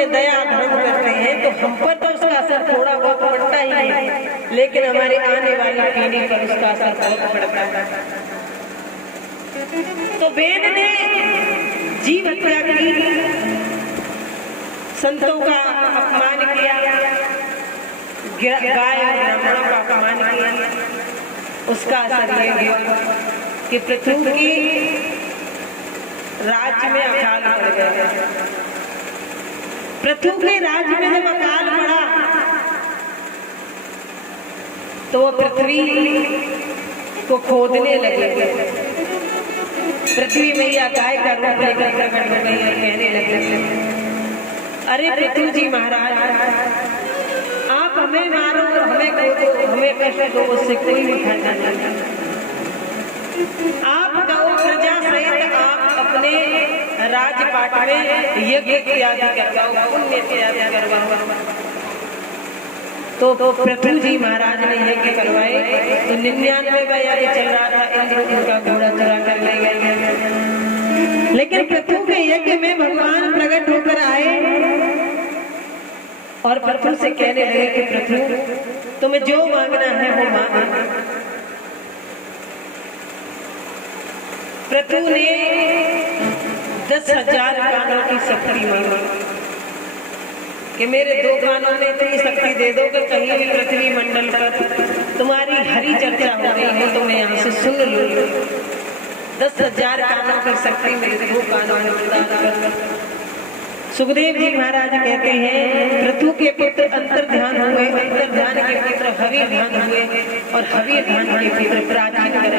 में दया धर्म करते हैं तो हम पर तो उसका असर थोड़ा बहुत पड़ता ही है, लेकिन हमारे आने वाली पीढ़ी पर उसका असर बहुत पड़ता है। तो वेद ने जीव हत्या की, संतों का अपमान किया, गाय और ब्राह्मणों का अपमान किया, उसका असर ये हुआ कि पृथ्वी की राज्य में अकाल पड़ गया। पृथ्वी के राज्य में जब अकाल पड़ा तो वो पृथ्वी को खोदने लगे। पृथ्वी मैया गाय का रूप लेकर प्रकट हो गई और कहने लगे, अरे पृथ्वी जी महाराज, आप हमें मारो और हमें खोदो, हमें कष्ट दो, उससे कोई भी फायदा नहीं। आप गौ प्रजा सहित आप अपने राजपाट में यज्ञ इत्यादि करवाओ, पुण्य इत्यादि करवाओ। तो पृथ्वी जी महाराज ने यज्ञ करवाए। तो 99वां यज्ञ चल रहा था, इंद्र उनका घोड़ा चुरा कर ले गए। लेकिन पृथ्वी के यज्ञ में भगवान प्रकट होकर आए और पृथ्वी से कहने लगे कि पृथ्वी, तुम्हें जो मांगना है वो मांगो। पृथ्वी ने 10,000 कानों की शक्ति मांगी कि मेरे 2 कानों में इतनी शक्ति दे दो कि कहीं भी पृथ्वी मंडल पर तुम्हारी हरी चर्चा हो रही हो तो मैं यहाँ से सुन लूँ। 10,000 कानों की शक्ति मेरे 2 कानों में प्रदान कर। सुखदेव जी महाराज कहते हैं, पृथ्वी के पुत्र अंतर्ध्यान हुए, अंतर्ध्यान के पुत्र हवि ध्यान हुए और हवि ध्यान के पुत्र प्राचीन हुए।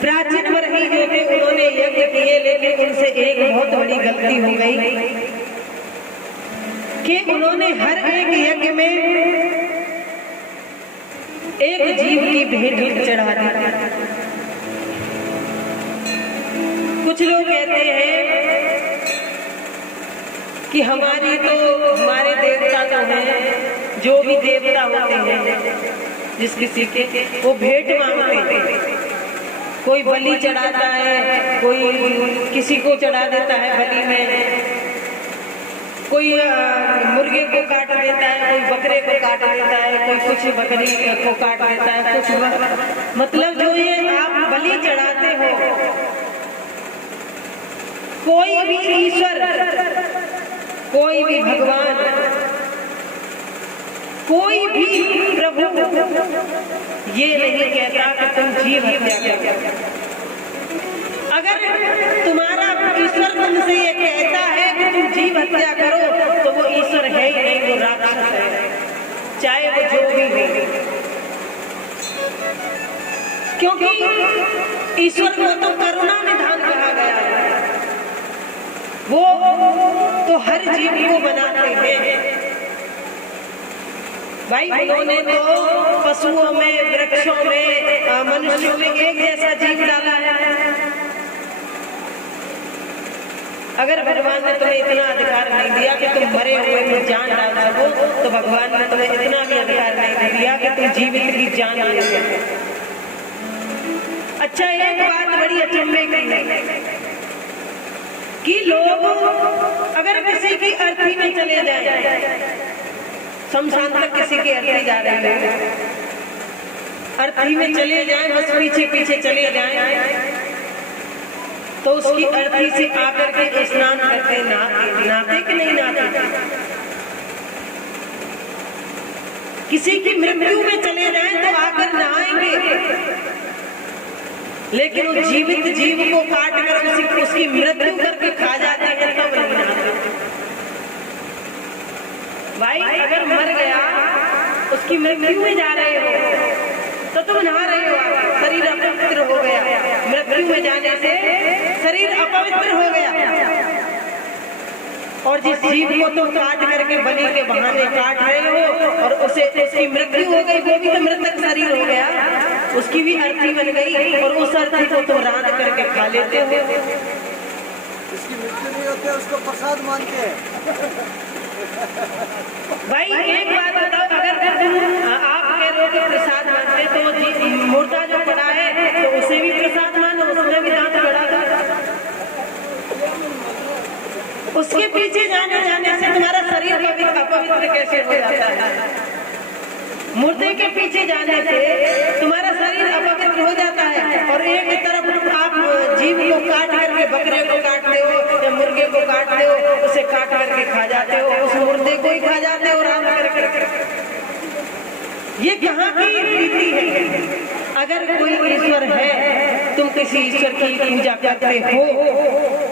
प्राचीन वर्ही जो थे उन्होंने यज्ञ किए, लेकिन उनसे एक बहुत बड़ी गलती हो गई कि उन्होंने हर एक यज्ञ में एक जीव की भेंट चढ़ा दी। कुछ लोग कहते हैं कि हमारे देवता तो हैं, जो भी देवता होते हैं जिस किसी के, वो भेंट मांगते हैं। कोई बलि चढ़ाता है, कोई किसी को चढ़ा देता है बलि में, कोई मुर्गे को काट देता है, कोई बकरे को काट देता है, कोई कुछ बकरी को काट देता है, कुछ मतलब जो ये आप बलि चढ़ाते हो, कोई भी ईश्वर, कोई भी भगवान, कोई भी प्रभु ये नहीं कहता कि तुम जीव हत्या करो। अगर तुम्हारा ईश्वर तुमसे ये कहता है कि तुम जीव हत्या करो तो वो ईश्वर है ही नहीं, वो राक्षस है, चाहे वो जो भी हो। क्योंकि ईश्वर को तो करुणा निधान कहा गया है, वो तो हर जीव को बनाते हैं। भाई उन्होंने तो पशुओं में, वृक्षों में, मनुष्यों में एक जैसा जीव डाला है। अगर भगवान ने तुम्हें इतना अधिकार नहीं दिया कि तुम मरे हुए में जान डाल सको, तो भगवान ने तुम्हें इतना भी अधिकार नहीं दिया कि तुम जीवित की जान ले सको। अच्छा, एक बात बड़ी अचंभे की है कि लोग अगर किसी की अर्थी में चले जाए, शमशान तक किसी की अर्थी जा रही है, अर्थी में चले जाए, बस पीछे पीछे चले जाए, तो उसकी अर्थी से आकर के स्नान करते, नहाते कि नहीं नहाते। किसी की मृत्यु में चले जाए तो आकर नहाएंगे, लेकिन उस जीवित जीव को काट कर उसकी मृत्यु करके खा जाते हैं तब नहीं नहाते। भाई अगर मर गया, उसकी मृत्यु में जा रहे हो तो तुम नहा रहे हो, शरीर अपवित्र हो गया। मृत्यु में जाने से शरीर अपवित्र हो गया, और जिस जीव को तुम काट करके बलि के बहाने काट रहे हो और उसकी मृत्यु हो गई, वो भी तो मृतक शरीर हो गया, उसकी भी अर्थी बन गई, और उस अर्थी को तुम रांध करके खा लेते हो। उसकी मृत्यु नहीं होती है, उसको प्रसाद मानते हैं। भाई एक बात बताओ, अगर तुम आप कह रहे हो कि प्रसाद मानते, तो मुर्दा जो पड़ा है तो उसे भी प्रसाद मानो, उसमें भी दांत गड़ा दो। उसके पीछे जाने से तुम्हारा शरीर अपवित्र कैसे हो जाता है? मुर्दे के पीछे जाने से तुम्हारा शरीर अपवित्र हो जाता है। और एक तरफ आप जीव को काट करके, बकरे को काटते हो या मुर्गे को काटते हो, उसे काट करके खा जाते हो, उस मुर्दे को ही खा जाते हो राम करके। ये कहाँ की रीति है? अगर कोई ईश्वर है, तुम किसी ईश्वर की पूजा करते हो,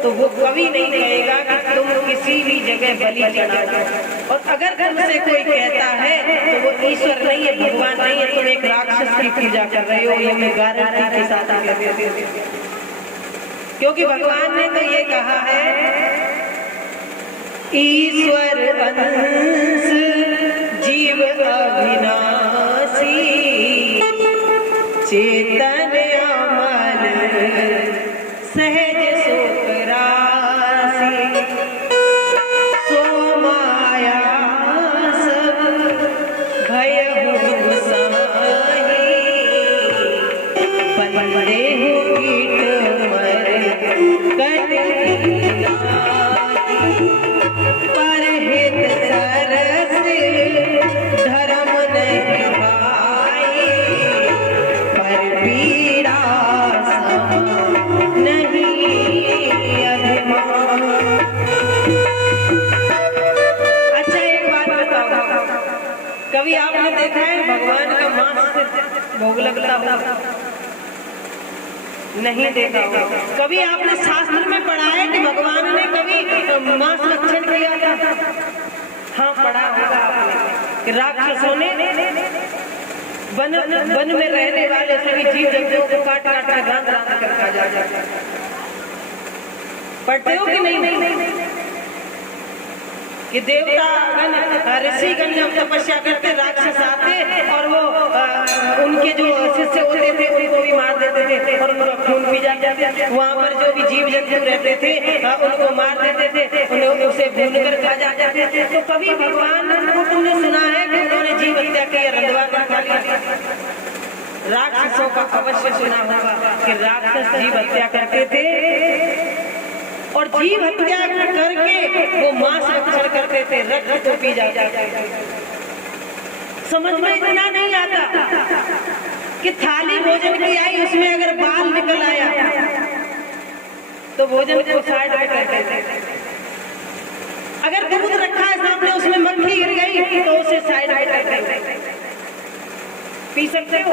तो वो कभी नहीं कहेगा कि तुम किसी भी जगह बलि चढ़ाओ। और अगर तुमसे कोई कहता है तो वो ईश्वर नहीं है, भगवान नहीं है, तुम एक राक्षस की पूजा कर रहे हो, ये मैं गारंटी के साथ कहते हैं। क्योंकि भगवान ने तो ये कहा है, ईश्वर अंश जीव अविनाशी, चेतन अमर सहज सुख राशि, सो माया सब भयहु साही, बंदे हो कीट मर कट नाहि, परहित सरस धर्म नहीं भाई, पर पीड़ा सम नहीं अभिमान। अच्छा एक बात बताओ, कभी आपने देखा है भगवान का मांस भोग लगता होगा? नहीं देखा होगा। कभी आपने शास्त्र में पढ़ा है कि भगवान ने कभी मांस भक्षण किया था? हाँ, पढ़ा होगा आपने कि राक्षसों ने वन में रहने वाले सभी जीव जंतुओं को काट काट कर रात रात कर खा जाता। पढ़ते हो कि नहीं? कि देवतागण ऋषिगण जब तपस्या करते, राक्षस आते और वो उनके जो शिष्य होते थे उनको भी मार देते थे और उनका खून पी जाते थे। वहाँ पर जो भी जीव जंतु रहते थे उनको मार देते थे, उन्हें उसे भून कर खा जाते थे। तो कभी भगवान को तुमने सुना है कि उन्होंने जीव हत्या की, रंधवा कर खा लिया? राक्षसों का अवश्य सुना होगा कि राक्षस जीव हत्या करते थे और जीव हत्या करके वो मांस भक्षण करते थे, रक्त को पी जाते थे। समझ में इतना नहीं आता कि थाली भोजन की आई, उसमें अगर बाल निकल आया तो भोजन को साइड में कर देते। अगर दूध रखा है सामने, उसमें मक्खी गिर गई तो उसे साइड में कर देते। पी सकते हो?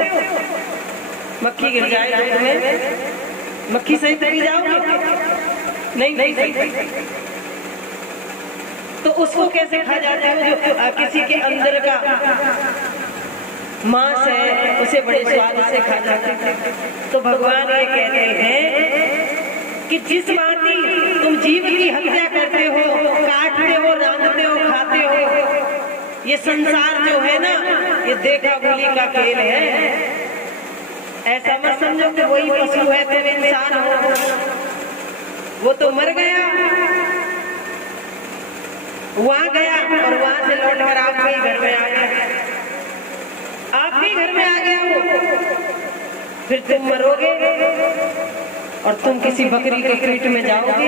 मक्खी गिर जाए दूध में, मक्खी सहित पी जाओगे? नहीं सही। तो उसको कैसे खा जाते हो? जो किसी के अंदर का मांस है उसे बड़े स्वाद से खा जाते हैं। तो भगवान ये कहते हैं कि जिस भांति तुम जीव की हत्या करते हो, काटते हो, रांधते हो, खाते हो, ये संसार जो है ना, ये देखा भूली का खेल है। ऐसा मत समझो कि वही पशु है तुम इंसान हो। वो तो मर गया, वहां गया और वहां से लौट कर आपके ही घर में आ गया, आपके ही घर में आ गया वो। फिर तुम मरोगे और तुम किसी बकरी के पेट में जाओगे,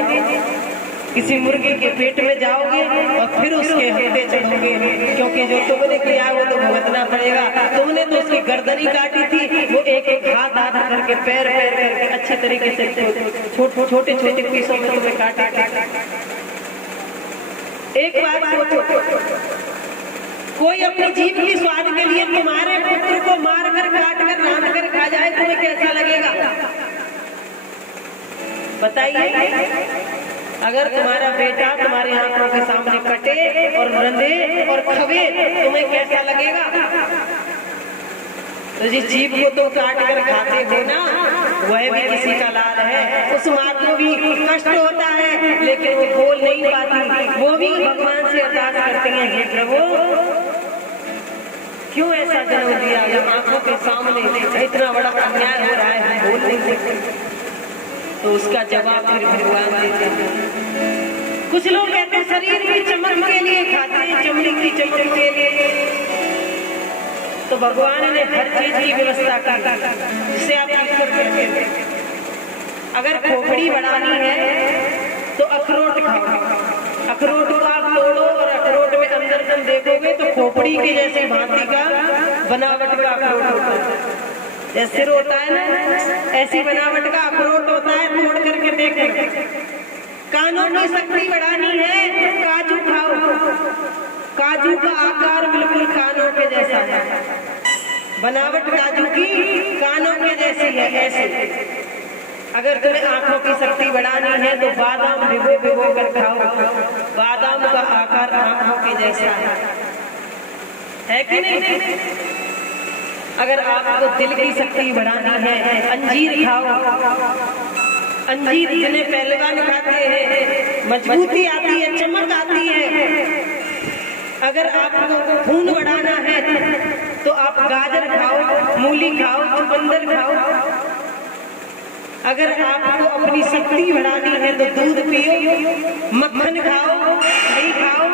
किसी मुर्गी के पेट में जाओगे और फिर उसके हत्थे चढ़ोगे, क्योंकि जो तुमने किया वो तो भुगतना पड़ेगा। तुमने तो उसकी गर्दनी काटी थी, वो एक एक हाथ हाथ करके पैर पैर करके अच्छे तरीके से छोटे छोटे पीसों में तुम्हें काटा। एक बात सोचो, कोई अपनी जीभ की स्वाद के लिए तुम्हारे पुत्र को मार कर, काट कर, रांध कर खा जाए, तुम्हें कैसा लगेगा? बताइए। अगर तुम्हारा बेटा तुम्हारी आंखों के सामने कटे और रंधे और खबे, तुम्हें कैसा लगेगा? तो जिस जीव को तुम काट कर खाते हो ना, वह भी किसी का लाल है। उस माँ को भी कष्ट होता है, लेकिन वो बोल नहीं पाती। वो भी भगवान से अरदास करते हैं, हे प्रभु क्यों ऐसा जन्म दिया? जब आंखों के सामने इतना बड़ा अन्याय हो रहा है, हम बोल नहीं सकते। तो उसका जवाब फिर भगवान देते हैं। कुछ लोग कहते हैं शरीर की चमक के लिए खाते हैं, चमड़ी की चमक के लिए। तो भगवान ने हर चीज की व्यवस्था की जिसे आप ईश्वर कहते हैं। अगर खोपड़ी बढ़ानी है तो अखरोट खाओ, अखरोट को आप तोड़ो और अखरोट में अंदर तुम देखोगे तो खोपड़ी के जैसी भांति का बनावट का अखरोट होता है। जैसे सिर होता है ना, ऐसी बनावट का अखरोट होता है। तोड़ करके देखो। कानों की शक्ति बढ़ानी है तो काजू खाओ। काजू का आकार बिल्कुल कानों के जैसा है, बनावट काजू की कानों के जैसी है। ऐसे अगर तुम्हें आंखों की शक्ति बढ़ानी है तो बादाम भिगो भिगो कर खाओ। बादाम का आकार आंखों के जैसा है कि नहीं? अगर आपको दिल की शक्ति बढ़ानी है, अंजीर खाओ। अंजीर जिन्हें पहलवान खाते हैं, मजबूती आती है, चमक आती है। अगर आपको खून बढ़ाना है तो आप गाजर खाओ, मूली खाओ, चुकंदर खाओ। अगर आपको अपनी शक्ति बढ़ानी है तो दूध पियो, मक्खन खाओ, दही खाओ।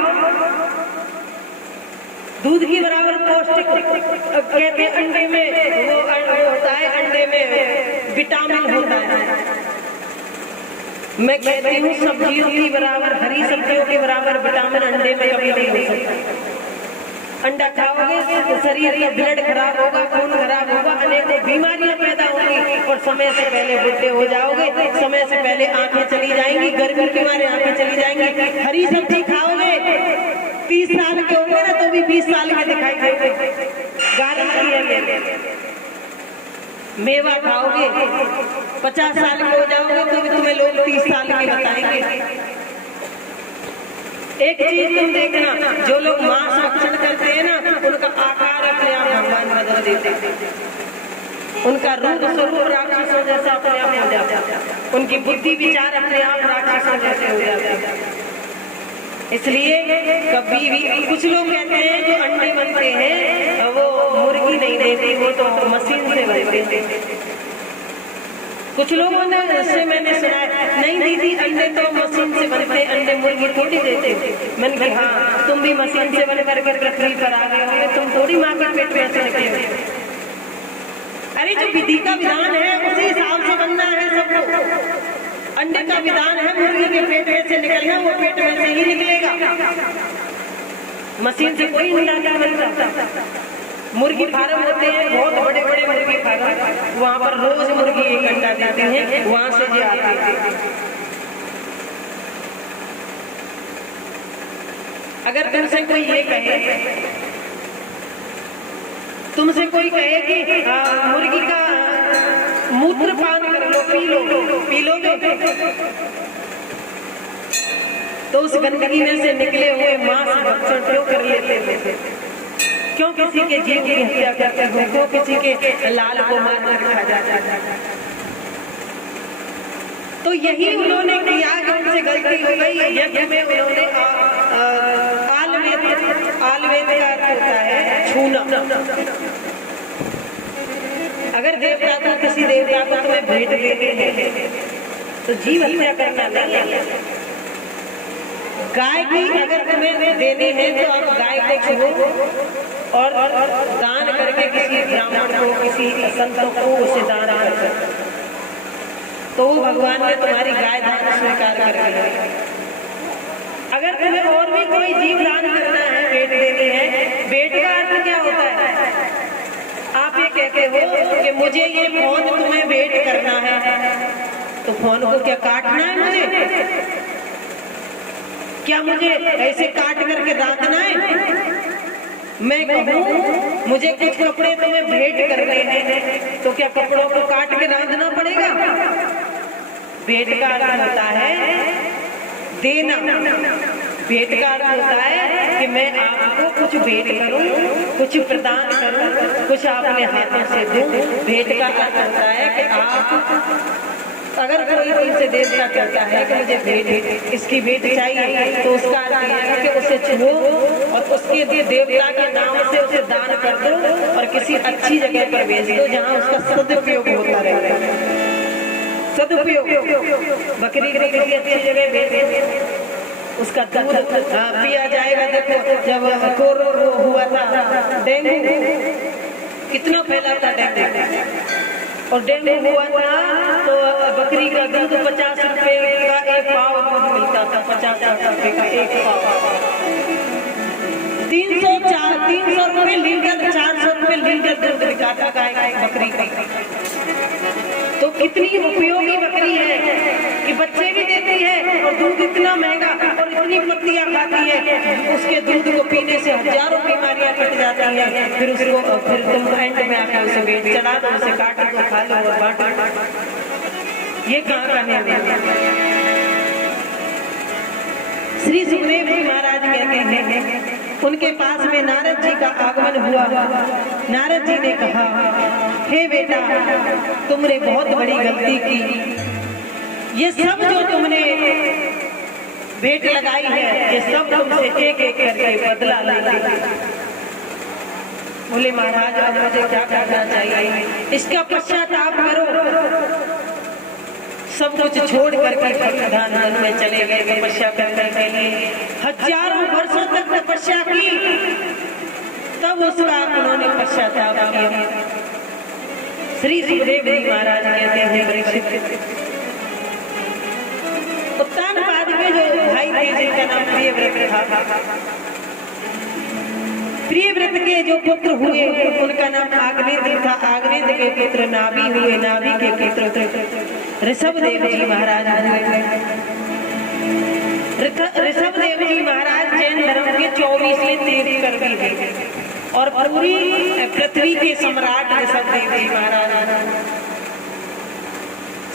दूध की बराबर पौष्टिक कहते हैं अंडे में वो होता है, अंडे में विटामिन होता है। मैं कहती हूँ सब्जियों की बराबर, हरी सब्जियों के बराबर विटामिन अंडे में कभी नहीं हो सकता। अंडा खाओगे तो शरीर का ब्लड खराब होगा, खून खराब होगा, अनेकों बीमारियां पैदा होंगी और समय से पहले बुढ़े हो जाओगे। समय से पहले आंखें चली जाएंगी, गर्मी के मारे आंखें चली जाएंगी। हरी सब्जी खाओगे 30 साल के होंगे ना तो भी 20 साल के दिखाई देंगे, गारंटी है। मेवा खाओगे 50 साल के हो जाओगे तो भी तुम्हें लोग 30 साल के बताएंगे। एक चीज तुम देखना, जो लोग मांस भक्षण करते हैं ना, उनका आकार अपने आप भगवान बदल देते हैं। उनका रूप स्वरूप राक्षसों जैसा अपने आप हो जाता है। उनकी बुद्धि विचार अपने आप राक्षसों जैसे हो जाते हैं। इसलिए कभी भी कुछ लोग कहते हैं जो अंडे बनते हैं वो मुर्गी नहीं देती, वो तो मशीन से बनते हैं। कुछ लोगों ने उससे मैंने सुना नहीं दीदी अंडे तो मशीन से बनते, अंडे मुर्गी थोड़ी देते। मैंने कहा हाँ, तुम भी मशीन से बन करके पृथ्वी पर आ गए होंगे, तुम थोड़ी माँ के पेट में ऐसे निकले। अरे जो विधि का विधान है उसी हिसाब से बनना है सबको। अंडे का विधान है मुर्गी के पेट में से निकलना, वो पेट में से ही निकलेगा। मशीन से कोई अंडा नहीं बनता। मुर्गी फार्म होते हैं, बहुत बड़े बड़े मुर्गी फार्म, वहाँ पर रोज मुर्गी एक अंडा देती है, वहां से जो आते हैं। अगर तुमसे कोई ये कहे, तुमसे कोई कहे कि मुर्गी का मूत्र पान कर लो, पी लोगे तो उस गंदगी में से निकले हुए मांस भक्षण क्यों कर लेते हैं? क्यों किसी के जीव की हत्या करते हो? क्यों किसी के लाल को मार कर खा जाता है? तो यही उन्होंने किया कि उनसे गलती हो गई। यज्ञ में उन्होंने आलवेद का अर्थ होता है छूना। अगर देवता को, किसी देवता को तुम्हें भेंट देते हैं तो जीव हत्या करना नहीं है। गाय की अगर तुम्हें देनी है तो आप गाय को छुओ और दान करके किसी ब्राह्मण को, किसी संत को उसे दान कर, तो भगवान ने तुम्हारी गाय दान स्वीकार कर लिया। अगर तुम्हें और भी कोई जीव दान करना है, भेंट देनी है, भेंट का अर्थ क्या होता है? आप ये कहते हो कि मुझे ये फोन तुम्हें भेंट करना है, तो फोन को क्या काटना है मुझे? क्या मुझे ऐसे काट करके दांतना है? मैं कहूँ मुझे कुछ कपड़े तुम्हें भेंट करने हैं तो क्या कपड़ों को काट के रांधना पड़ेगा? भेंट का अर्थ होता है देना। भेंट का अर्थ होता है कि मैं आपको कुछ भेंट करूं, कुछ प्रदान करूं, कुछ अपने हाथों से दूं। भेंट का अर्थ होता है कि आप अगर कोई तुमसे देवता कहता है कि मुझे भेंट, इसकी भेंट चाहिए, तो उसका अर्थ यह है कि उसे छुओ और उसके देवता के नाम से उसे दान कर दो और किसी अच्छी जगह पर भेज दो जहाँ उसका सदुपयोग होता रहेगा। सदुपयोग, बकरी को किसी अच्छी जगह भेज दो, उसका दूध पिया जाएगा। देखो जब कोरोना हुआ था, डेंगू कितना फैला था, डेंगू और डेंगू हुआ था तो बकरी का दूध 50 रुपए का एक पाव दूध मिलता होता था 50-60 रुपए का एक पाव। 300 रुपए लीटर, 400 रुपए लीटर दूध बिका था गाय बकरी का। तो कितनी उपयोगी बकरी है कि बच्चे भी देती है और दूध इतना महंगा और इतनी पत्तियां खाती है, उसके दूध को पीने से हजारों बीमारियां कट जाती हैं। फिर तुम एंड में आकर उसे बेच चढ़ा दो, उसे काट दो, खा लो और बांटो। ये कहाँ का नियम है? श्री सुखदेव जी महाराज कहते हैं, उनके पास में नारद जी का आगमन हुआ। नारद जी ने कहा, हे बेटा, तुमने बहुत बड़ी गलती की। ये सब जो तुमने भेंट लगाई है, ये सब तुमसे एक एक करके बदला लेंगे। बोले महाराज, अब मुझे क्या करना चाहिए? इसका पश्चाताप करो। सब कुछ छोड़ करके प्रधान वन में चले गए तपस्या करने के लिए। हजारों वर्षों तक तपस्या की, तब उसका उन्होंने पश्चाताप किया। श्री सुखदेव जी महाराज कहते हैं, परीक्षित, उत्तानपाद के जो भाई थे जिनका नाम प्रियव्रत था, प्रियव्रत के जो पुत्र हुए उनका नाम आग्नेय था। आग्नेय के पुत्र नाभि हुए, नाभि के पुत्र ऋषभदेव जी महाराज हुए। ऋषभदेव जी महाराज जैन धर्म के 24वें तीर्थंकर भी थे और पूरी पृथ्वी के सम्राट ऋषभदेव जी महाराज।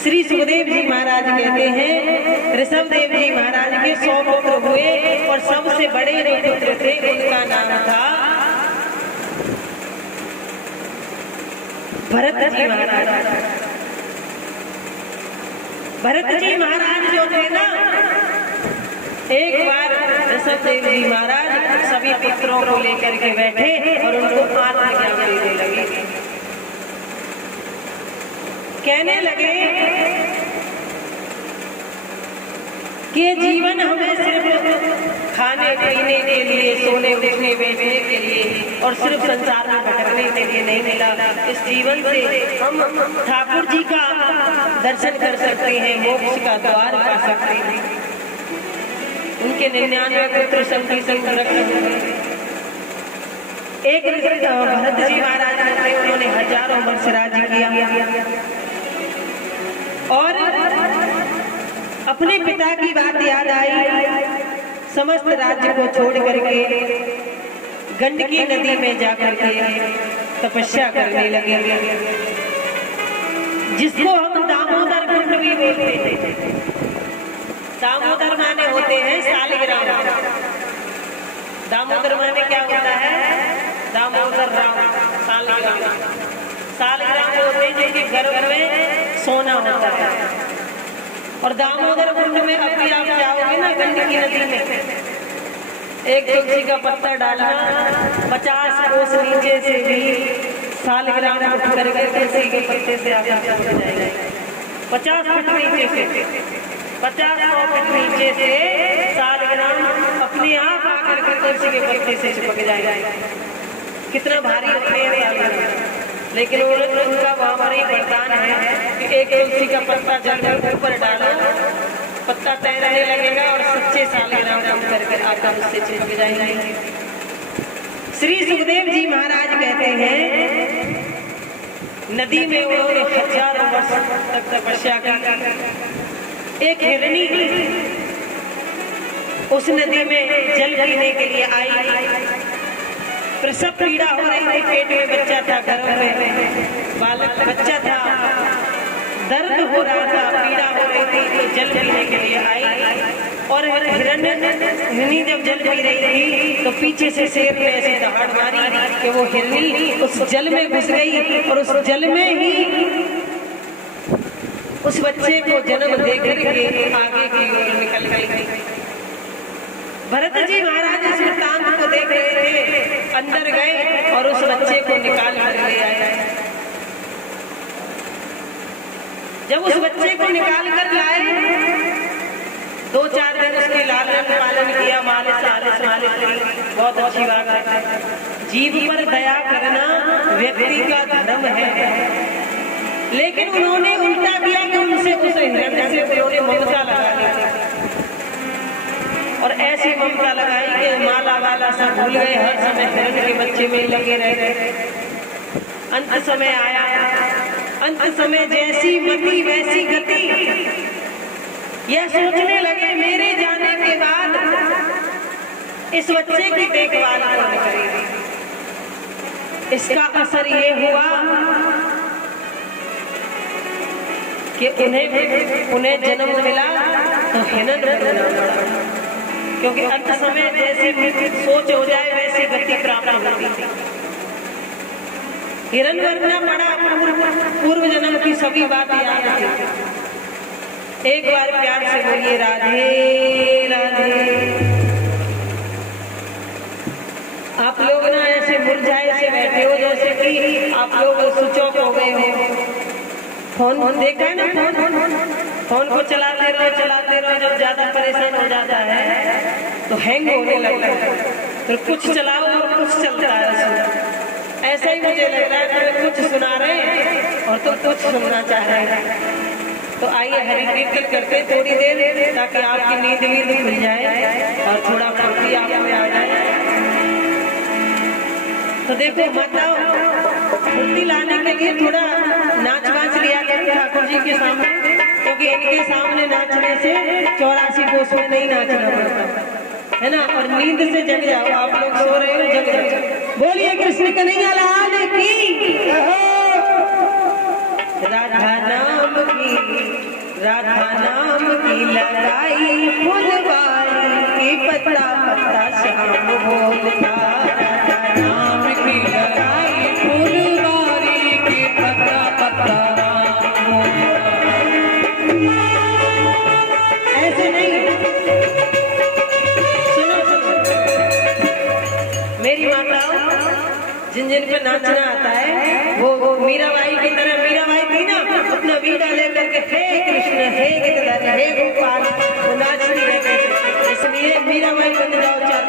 श्री सुखदेव जी महाराज कहते हैं, ऋषभदेव जी महाराज के 100 पुत्र हुए और सबसे बड़े जो पुत्र थे उनका नाम था भरत जी महाराज। भरत जी महाराज जो थे ना, एक बार ऋषभदेव जी महाराज सभी पुत्रों को लेकर के बैठे और उनको आत्मज्ञान देने लगे। कहने लगे कि जीवन हमें सिर्फ खाने पीने के लिए, सोने उठने बैठने के लिए और सिर्फ संसार में भटकने के लिए नहीं मिला। इस जीवन से हम ठाकुर जी का दर्शन कर सकते हैं, मोक्ष का द्वार पा सकते हैं। उनके 99 पुत्र संगी संग रखे हुए। एक भरत जी महाराज थे, उन्होंने हजारों वर्ष राज्य किया और अपने पिता की बात याद आई। समस्त राज्य को छोड़ करके गंडकी नदी में जाकर के तपस्या करने लगे, जिसको हम दामोदर कुंड भी बोलते हैं। दामोदर माने होते हैं शालिग्राम। दामोदर माने क्या होता है? दामोदर राम, शालिग्राम। शालिग्राम होते हैं जिनके गर्भ में सोना होता है। और दामोदर कुंड में अभी आप जाओगे ना गंडकी नदी में, एक तुलसी का पत्ता डालना, 50 कोस नीचे से भी शालिग्राम उठ करके तुलसी के पत्ते से आकर चिपक जाएगा। 50 फुट नीचे से, 50 फुट नीचे से शालिग्राम अपने आप आकर के तुलसी के पत्ते से चिपक जाएगा। कितना भारी होते हैं शालिग्राम, लेकिन उनका महामारी वरदान है कि एक तुलसी का पत्ता जल में ऊपर डालो, पत्ता तैरने लगेगा और सच्चे शालिग्राम कर आकर उससे चिपक जाएंगे। श्री सुखदेव जी महाराज कहते हैं, नदी में उन्होंने हजारों वर्ष तक तपस्या की। एक हिरनी उस नदी में जल पीने के लिए आई। प्रसव पीड़ा हो रही थी, पेट में बच्चा था, गर्भ में बालक बच्चा था, दर्द हो रहा था, पीड़ा हो रही थी, तो जल पीने के लिए आई। और हिरनी जब जल पी रही थी तो पीछे से शेर ने ऐसी दहाड़ मारी कि वो हिरनी उस जल में घुस गई और उस जल में ही उस बच्चे को जन्म देकर के आगे की ओर निकल गई। भरत जी महाराज इस वृत्तांत को देख रहे थे, अंदर गए और उस बच्चे को निकाल कर ले आए। जब उस बच्चे को निकाल कर लाए, 2-4 दिन उसकी लालन पालन किया, मालिश करी। बहुत अच्छी बात है, जीव पर दया करना व्यक्ति का धर्म है। लेकिन उन्होंने उल्टा किया कि उनसे उसे हृदय से उन्होंने ममता लगा ली। ममता लगाई कि माला वाला सब भूल गए, हर समय हिरण के बच्चे में लगे रहे। अंत समय आया, अंत समय जैसी मति वैसी गति। यह सोचने लगे मेरे जाने के बाद इस बच्चे की देखभाल कौन करेगी। इसका असर ये हुआ कि उन्हें जन्म मिला तो हिरण बनना पड़ा, क्योंकि अंत समय जैसी सोच हो जाए वैसी गति प्राप्त होती थी। हिरण बनना पड़ा, पूर्व जन्म की सभी बातें याद थी। एक बार प्यार से बोलिए राधे राधे। आप लोग ना ऐसे मुरझाए से बैठे हो जैसे कि आप लोग स्विच ऑफ हो गए हो। फोन देखा है ना, फोन को चलाते रहो, जब ज्यादा परेशान हो जाता है तो हैंग होने लगता है। तो कुछ चलाओ और कुछ चलता है उसमें। ऐसा ही मुझे लग रहा है कि कुछ सुना रहे हैं और तो कुछ सुनना चाह रहे हैं। तो आइए हरि कीर्तन करते थोड़ी देर, ताकि आपकी नींद भी खुल जाए और थोड़ा फुर्ती आप में आ जाए। तो देखो माताओं, फुर्ती लाने के लिए थोड़ा नाच वाच लिया करें ठाकुर जी के सामने, क्योंकि इनके सामने नाचने से 84 कोस में नहीं नाचना पड़ता है ना। और नींद से जग जाओ, आप लोग सो रहे हो, जग जाओ। बोलिए कृष्ण कन्हैया लाल की, राधा नाम की लगाई फुलवारी की, पत्ता पत्ता श्याम बोलता। राधा नाम की लगाई फुलवारी की, पत्ता पत्ता राम बोलता। ऐसे नहीं, सुनो मेरी माताओं, जिन जिन पे नाचना आता है वो मीराबाई की तरह, मीराबाई थी ना, अपना वीणा लेकर के हे कृष्ण हे गोपाल वो नाचती रहती। इसलिए मीराबाई बन जाओ चार